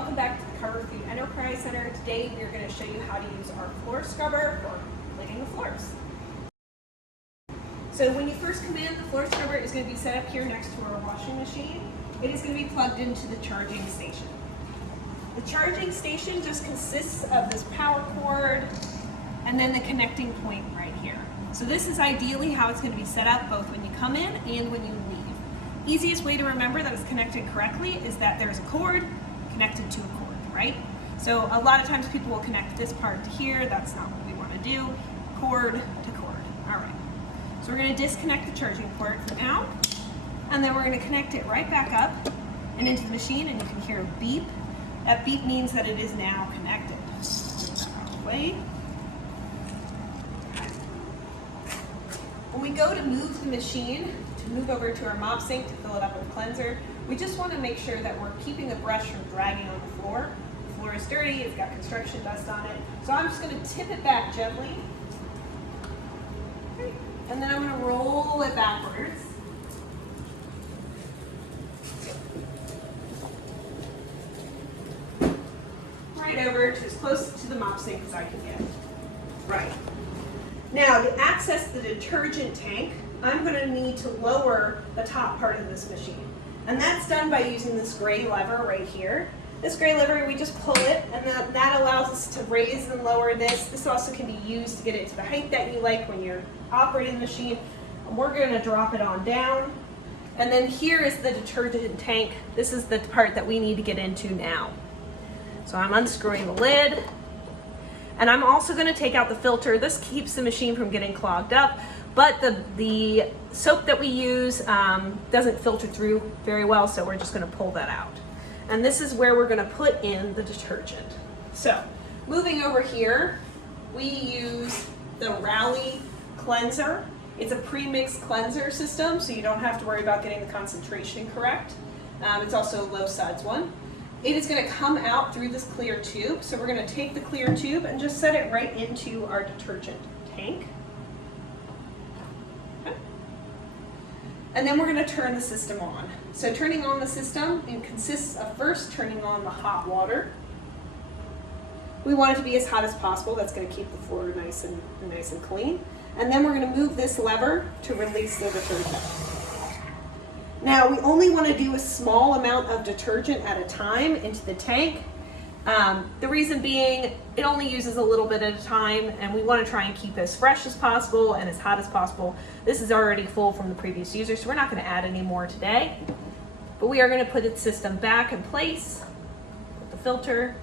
welcome back to the Cover Food Enterprise Center. Today we are going to show you how to use our floor scrubber for cleaning the floors. So when you first come in, the floor scrubber is going to be set up here next to our washing machine. It is going to be plugged into the charging station. The charging station just consists of this power cord and then the connecting point right here. So this is ideally how it's going to be set up both when you come in and when you leave. Easiest way to remember that it's connected correctly is that there's a cord connected to a cord, right? So a lot of times people will connect this part to here. That's not what we want to do. Cord to cord. All right. So we're going to disconnect the charging port for now, and then we're going to connect it right back up and into the machine, and you can hear a beep. That beep means that it is now connected. Wait. When we go to move the machine, to move over to our mop sink to fill it up with cleanser, we just want to make sure that we're keeping the brush from dragging on the floor. The floor is dirty, it's got construction dust on it. So I'm just going to tip it back gently. Okay. And then I'm going to roll it backwards. Right over to as close to the mop sink as I can get. Right. Now, to access the detergent tank, I'm going to need to lower the top part of this machine. And that's done by using this gray lever right here. This gray lever, we just pull it, and that allows us to raise and lower this. This also can be used to get it to the height that you like when you're operating the machine. And we're going to drop it on down. And then here is the detergent tank. This is the part that we need to get into now. So I'm unscrewing the lid. And I'm also going to take out the filter. This keeps the machine from getting clogged up, but the soap that we use doesn't filter through very well, so we're just going to pull that out. And this is where we're going to put in the detergent. So moving over here, we use the Rally cleanser. It's a pre-mixed cleanser system, so you don't have to worry about getting the concentration correct. It's also a low suds one. It is going to come out through this clear tube. So we're going to take the clear tube and just set it right into our detergent tank. Okay. And then we're going to turn the system on. So turning on the system, it consists of first turning on the hot water. We want it to be as hot as possible. That's going to keep the floor nice and clean. And then we're going to move this lever to release the detergent. Now, we only want to do a small amount of detergent at a time into the tank. The reason being, it only uses a little bit at a time, and we want to try and keep it as fresh as possible and as hot as possible. This is already full from the previous user, so we're not going to add any more today. But we are going to put the system back in place with the filter.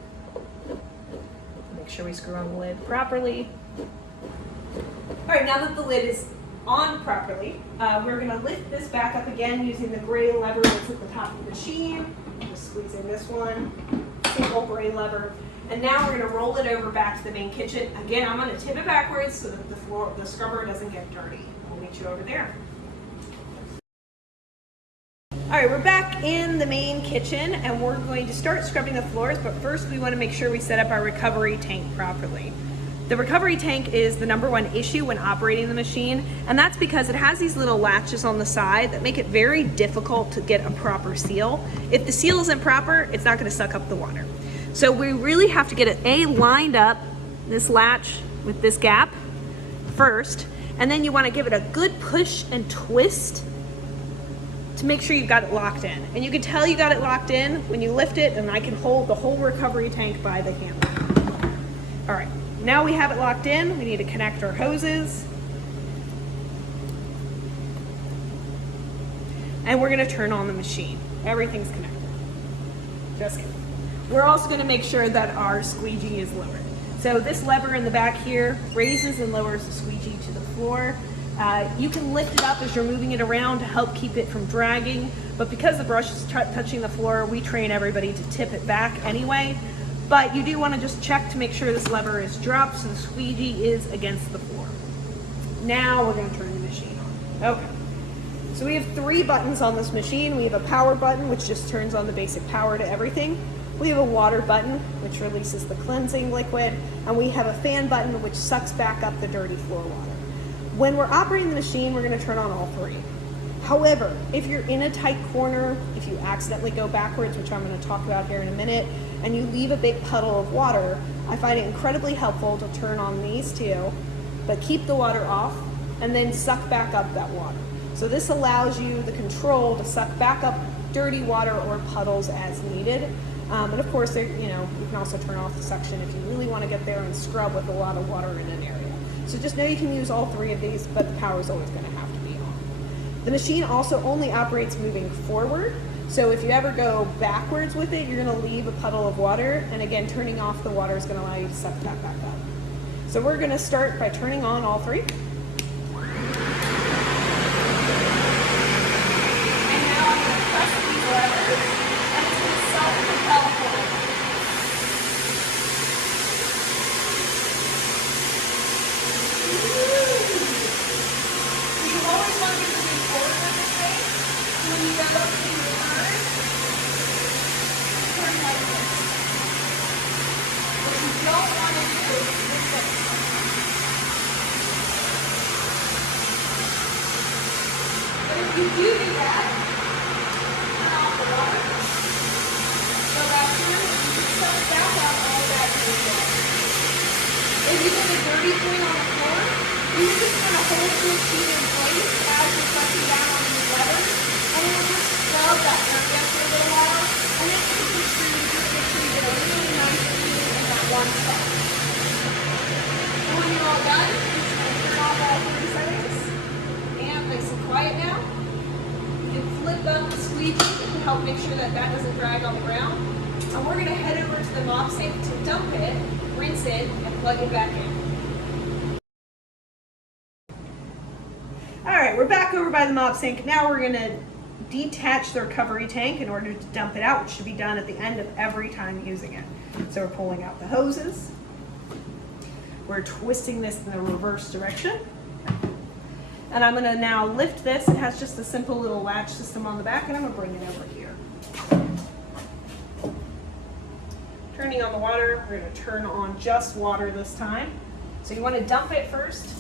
Make sure we screw on the lid properly. All right, now that the lid is on properly, we're going to lift this back up again using the gray lever that's at the top of the machine. Just squeezing this one, single gray lever. And now we're going to roll it over back to the main kitchen. Again, I'm going to tip it backwards so that the scrubber doesn't get dirty. We'll meet you over there. All right, we're back in the main kitchen and we're going to start scrubbing the floors, but first we want to make sure we set up our recovery tank properly. The recovery tank is the #1 issue when operating the machine, and that's because it has these little latches on the side that make it very difficult to get a proper seal. If the seal isn't proper, it's not going to suck up the water. So we really have to get it lined up, this latch with this gap first, and then you want to give it a good push and twist to make sure you've got it locked in. And you can tell you got it locked in when you lift it, and I can hold the whole recovery tank by the handle. All right. Now we have it locked in, we need to connect our hoses. And we're going to turn on the machine. Everything's connected. Just kidding. We're also going to make sure that our squeegee is lowered. So this lever in the back here raises and lowers the squeegee to the floor. You can lift it up as you're moving it around to help keep it from dragging, but because the brush is touching the floor, we train everybody to tip it back anyway. But you do want to just check to make sure this lever is dropped so the squeegee is against the floor. Now we're going to turn the machine on. Okay. So we have 3 buttons on this machine. We have a power button, which just turns on the basic power to everything. We have a water button, which releases the cleansing liquid. And we have a fan button, which sucks back up the dirty floor water. When we're operating the machine, we're going to turn on all 3. However, if you're in a tight corner, if you accidentally go backwards, which I'm going to talk about here in a minute, and you leave a big puddle of water, I find it incredibly helpful to turn on these two, but keep the water off, and then suck back up that water. So this allows you the control to suck back up dirty water or puddles as needed. But of course, you can also turn off the suction if you really want to get there and scrub with a lot of water in an area. So just know you can use all three of these, but the power is always going to have to be on. The machine also only operates moving forward. So if you ever go backwards with it, you're going to leave a puddle of water. And again, turning off the water is going to allow you to suck that back up. So we're going to start by turning on all three. And now I'm going to press these levers, and it's going to self-propel forward. You always want to be moving forward with this thing. So when you go to turn like this. What you don't want to do is this. But if you do that, turn off the water, go back here, and you can suck back out all that dirty. If you get a dirty thing on the floor, you just kind of hold the machine in place as you're pressing down on the levers, and it will just scrub that area for a little while, and then you can just make sure you get a really nice clean in that one spot. And when you're all done, you're just going to turn off all 30 seconds, and nice and quiet now. You can flip up the squeegee to help make sure that that doesn't drag on the ground. And we're going to head over to the mop sink to dump it, rinse it, and plug it back in. All right, we're back over by the mop sink. Now we're going to detach the recovery tank in order to dump it out, which should be done at the end of every time using it. So we're pulling out the hoses. We're twisting this in the reverse direction. And I'm going to now lift this. It has just a simple little latch system on the back, and I'm going to bring it over here. Turning on the water, we're going to turn on just water this time. So you want to dump it first.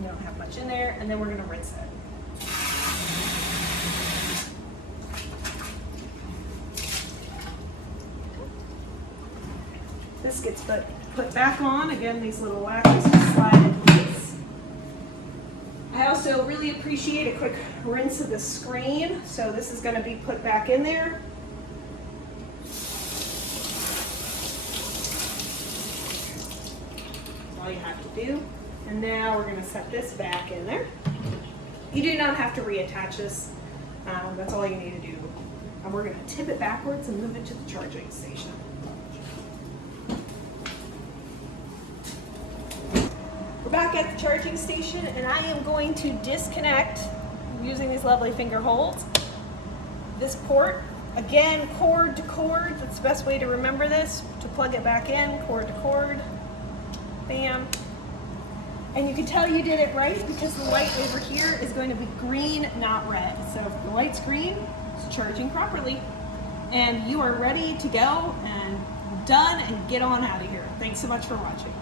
You don't have much in there, and then we're going to rinse it. This gets put back on. Again, these little latches slide in place. I also really appreciate a quick rinse of the screen. So this is going to be put back in there. All you have to do. And now we're going to set this back in there. You do not have to reattach this. That's all you need to do. And we're going to tip it backwards and move it to the charging station. We're back at the charging station, and I am going to disconnect, using these lovely finger holds, this port. Again, cord to cord. That's the best way to remember this. To plug it back in, cord to cord. Bam. And you can tell you did it right because the light over here is going to be green, not red. So if the light's green, it's charging properly. And you are ready to go and done and get on out of here. Thanks so much for watching.